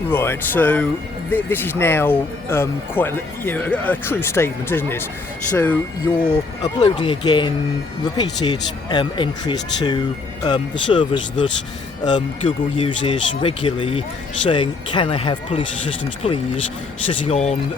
Right, so this is now quite a true statement, isn't it? So you're uploading again repeated entries to the servers that Google uses regularly, saying, "Can I have police assistance, please?" Sitting on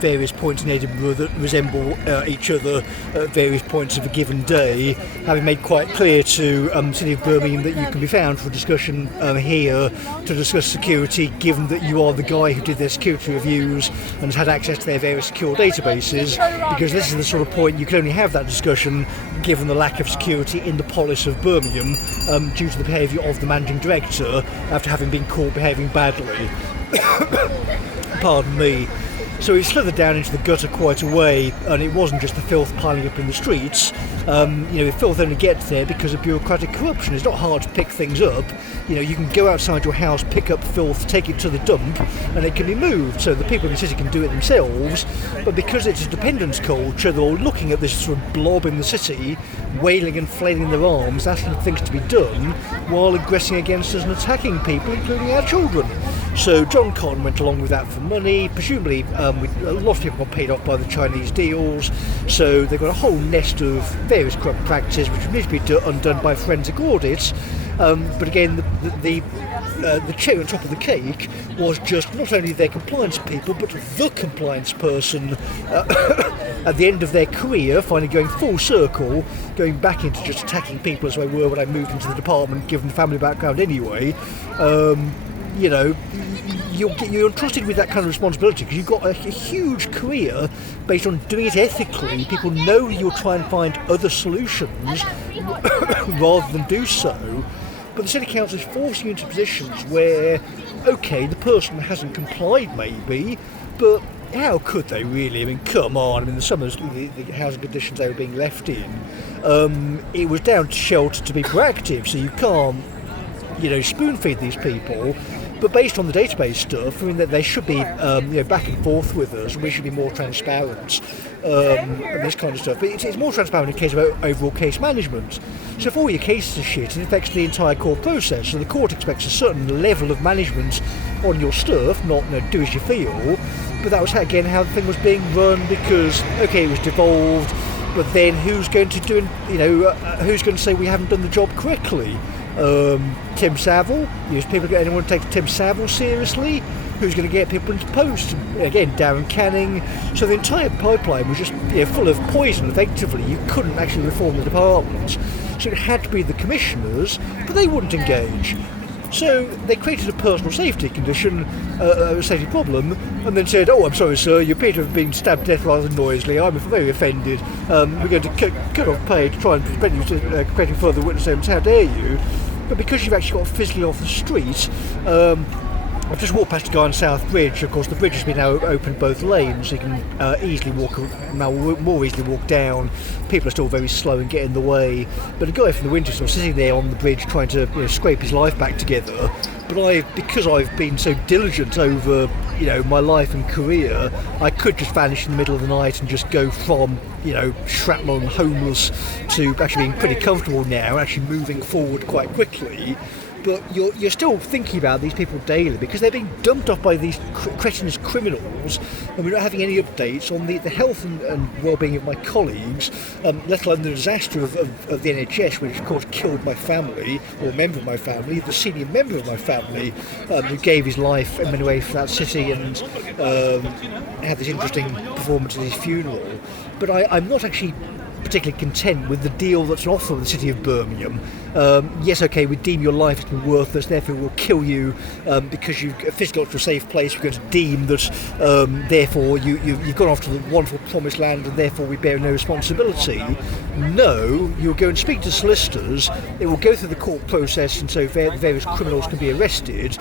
various points in Edinburgh that resemble each other at various points of a given day, having made quite clear to the City of Birmingham that you can be found for a discussion here to discuss security, given that you are the guy who did their security reviews and has had access to their various secure databases, because this is the sort of point you can only have that discussion given the lack of security in the polis of Birmingham due to the behaviour of the managing director after having been caught behaving badly. Pardon me. So he slithered down into the gutter quite a way, and it wasn't just the filth piling up in the streets. The filth only gets there because of bureaucratic corruption. It's not hard to pick things up. You can go outside your house, pick up filth, take it to the dump, and it can be moved. So the people in the city can do it themselves. But because it's a dependence culture, they're all looking at this sort of blob in the city, wailing and flailing their arms, asking for things to be done, while aggressing against us and attacking people, including our children. So John Cotton went along with that for money. Presumably, a lot of people got paid off by the Chinese deals. So they've got a whole nest of various corrupt practices which need to be undone by forensic audits. But again, the cherry on top of the cake was just not only their compliance people, but the compliance person at the end of their career, finally going full circle, going back into just attacking people as they were when I moved into the department, given the family background anyway. You're entrusted with that kind of responsibility because you've got a huge career based on doing it ethically. People know you'll try and find other solutions rather than do so. But the City Council is forcing you into positions where, okay, the person hasn't complied maybe, but how could they really? I mean, come on. I mean, some of the housing conditions they were being left in, it was down to shelter to be proactive, so you can't, spoon feed these people. But based on the database stuff, I mean, that they should be, back and forth with us, and we should be more transparent, and this kind of stuff. But it's more transparent in case of overall case management. So if all your cases are shit, it affects the entire court process. So the court expects a certain level of management on your stuff, not do as you feel. But that was, again, how the thing was being run, because, okay, it was devolved, but then who's going to do, who's going to say we haven't done the job correctly? Tim Savile, anyone take Tim Savile seriously? Who's going to get people into post? Again, Darren Canning. So the entire pipeline was just full of poison, effectively. You couldn't actually reform the department. So it had to be the commissioners, but they wouldn't engage. So they created a personal safety condition, a safety problem, and then said, "Oh, I'm sorry, sir, you appear to have been stabbed to death rather noisily. I'm very offended. We're going to cut off pay to try and prevent you to creating further witness evidence. How dare you?" But because you've actually got physically off the street, I've just walked past a guy on South Bridge. Of course, the bridge has been now opened both lanes, so you can more easily walk down. People are still very slow and get in the way. But a guy from the Winchester was sitting there on the bridge trying to scrape his life back together. But because I've been so diligent over my life and career, I could just vanish in the middle of the night and just go from shrapnel and homeless to actually being pretty comfortable now, actually moving forward quite quickly. But you're still thinking about these people daily because they're being dumped off by these cretinous criminals, and we're not having any updates on the health and well-being of my colleagues, let alone the disaster of the NHS, which of course killed my family, or a member of my family, the senior member of my family, who gave his life in many ways for that city and had this interesting performance at his funeral. But I'm not actually particularly content with the deal that's on offer with the City of Birmingham. Yes, okay, we deem your life to be worthless, therefore we'll kill you because you've physically got to a safe place. We're going to deem that therefore you've gone off to the wonderful promised land and therefore we bear no responsibility. No, you'll go and speak to solicitors, it will go through the court process, and so various criminals can be arrested.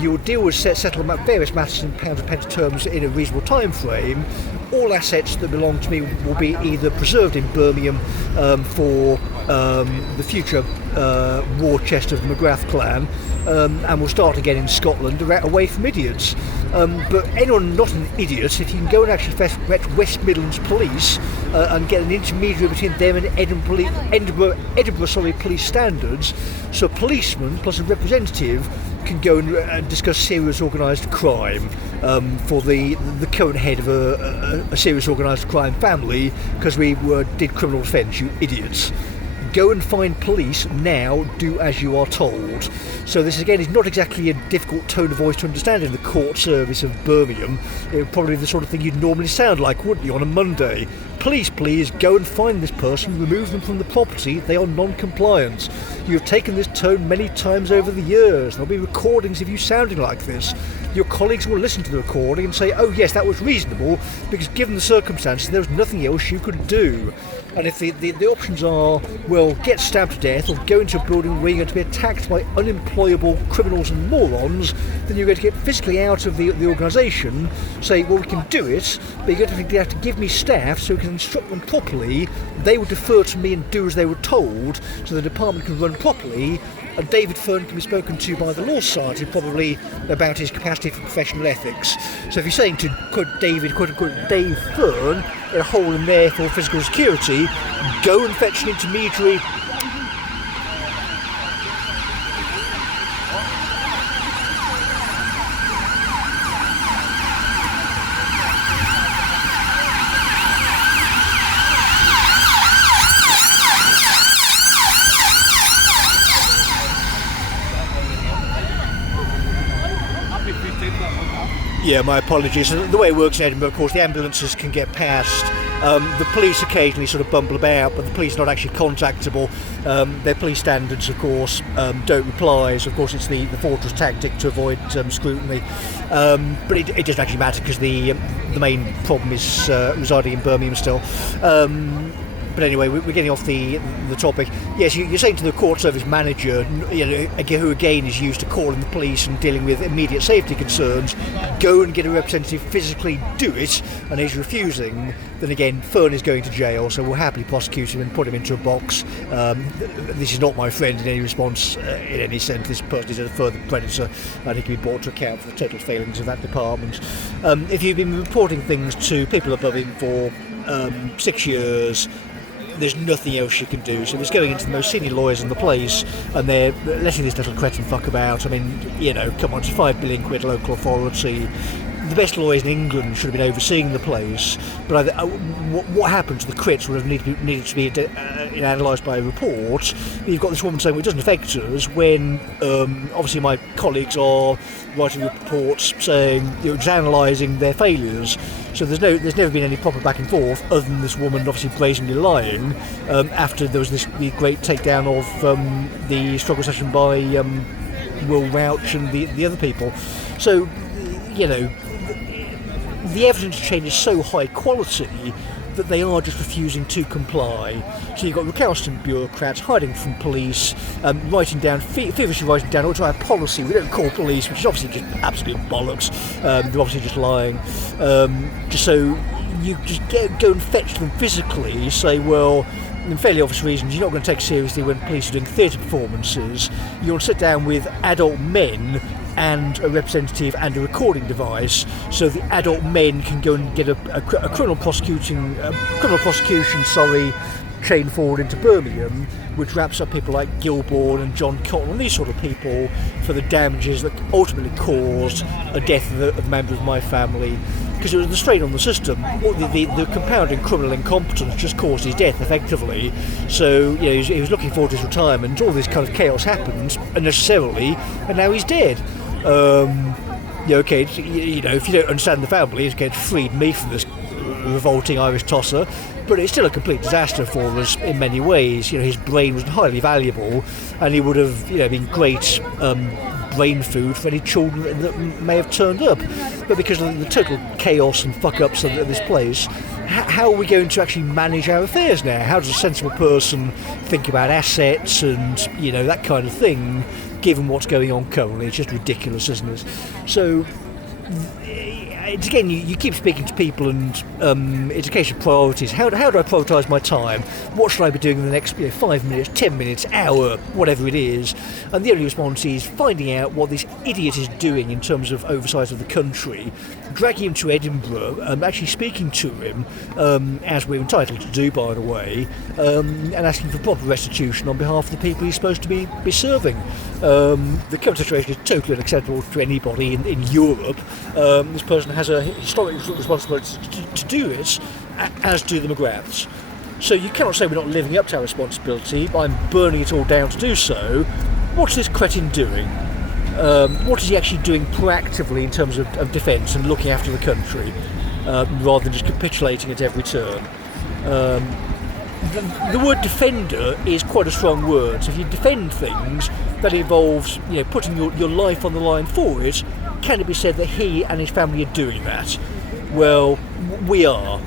You'll deal with settle various matters in pounds and pence terms in a reasonable time frame. All assets that belong to me will be either preserved in Birmingham for the future war chest of the McGrath clan, and we'll start again in Scotland, away from idiots. But anyone not an idiot, if you can go and actually fetch West Midlands Police and get an intermediary between them and Edinburgh police standards, so a policeman plus a representative can go and discuss serious organised crime for the current head of a serious organised crime family because we did criminal offence, you idiots. Go and find police now, do as you are told. So this again is not exactly a difficult tone of voice to understand in the court service of Birmingham. It would probably be the sort of thing you'd normally sound like, wouldn't you, on a Monday? Police, please, go and find this person, remove them from the property, they are non-compliant. You have taken this tone many times over the years. There'll be recordings of you sounding like this. Your colleagues will listen to the recording and say, oh yes, that was reasonable, because given the circumstances there was nothing else you could do. And if the options are, well, get stabbed to death or go into a building where you're going to be attacked by unemployable criminals and morons, then you're going to get physically out of the organisation, say, well, we can do it, but you're going to have to give me staff so we can instruct them properly. They will defer to me and do as they were told, so the department can run properly. And David Fern can be spoken to by the Law Society probably about his capacity for professional ethics. So if you're saying to quote unquote Dave Fern, a hole in there for physical security, go and fetch an intermediary. Yeah, my apologies. The way it works in Edinburgh, of course, the ambulances can get past. The police occasionally sort of bumble about, but the police are not actually contactable. Their police standards, of course, don't reply. So, of course, it's the fortress tactic to avoid scrutiny. But it doesn't actually matter because the main problem is residing in Birmingham still. But anyway, we're getting off the topic. Yes, you're saying to the court service manager, who again is used to calling the police and dealing with immediate safety concerns, go and get a representative, physically do it, and he's refusing, then again, Fern is going to jail, so we'll happily prosecute him and put him into a box. This is not my friend in any response, in any sense. This person is a further predator, and he can be brought to account for the total failings of that department. If you've been reporting things to people above him for 6 years, there's nothing else you can do. So it's going into the most senior lawyers in the place, and they're letting this little cretin fuck about. I mean, come on, it's £5 billion local authority. The best lawyers in England should have been overseeing the place, but what happened to the crits would have needed to be analysed by a report. But you've got this woman saying, well, it doesn't affect us, when obviously my colleagues are writing reports saying, just analysing their failures. So there's never been any proper back and forth, other than this woman obviously brazenly lying after there was the great takedown of the struggle session by Will Rauch and the other people. So, the evidence chain is so high quality that they are just refusing to comply. So you've got recalcitrant bureaucrats hiding from police, feverishly writing down our policy. We don't call police, which is obviously just absolute bollocks. They're obviously just lying. Just so you just go and fetch them physically, say, well, in fairly obvious reasons, you're not going to take seriously when police are doing theatre performances. You'll sit down with adult men and a representative and a recording device, so the adult men can go and get a criminal prosecution chain forward into Birmingham, which wraps up people like Gilbourne and John Cotton and these sort of people for the damages that ultimately caused a death of a member of my family. Because it was the strain on the system, the compounding criminal incompetence just caused his death effectively. So he was looking forward to his retirement. All this kind of chaos happened unnecessarily, and now he's dead. If you don't understand the family, it's freed me from this revolting Irish tosser, but it's still a complete disaster for us in many ways. His brain was highly valuable, and he would have been great brain food for any children that may have turned up. But because of the total chaos and fuck-ups of this place, how are we going to actually manage our affairs now? How does a sensible person think about assets and that kind of thing, given what's going on currently? It's just ridiculous, isn't it? So it's again, you keep speaking to people, and it's a case of priorities. How do I prioritise my time? What should I be doing in the next 5 minutes, 10 minutes, hour, whatever it is? And the only response is finding out what this idiot is doing in terms of oversight of the country, dragging him to Edinburgh, actually speaking to him, as we're entitled to do, by the way, and asking for proper restitution on behalf of the people he's supposed to be serving. The current situation is totally unacceptable to anybody in Europe. This person has a historic responsibility to do it, as do the McGraths. So you cannot say we're not living up to our responsibility by burning it all down to do so. What's this cretin doing? What is he actually doing proactively in terms of defence and looking after the country, rather than just capitulating at every turn? The word defender is quite a strong word. So if you defend things, that involves putting your life on the line for it. Can it be said that he and his family are doing that? Well, we are.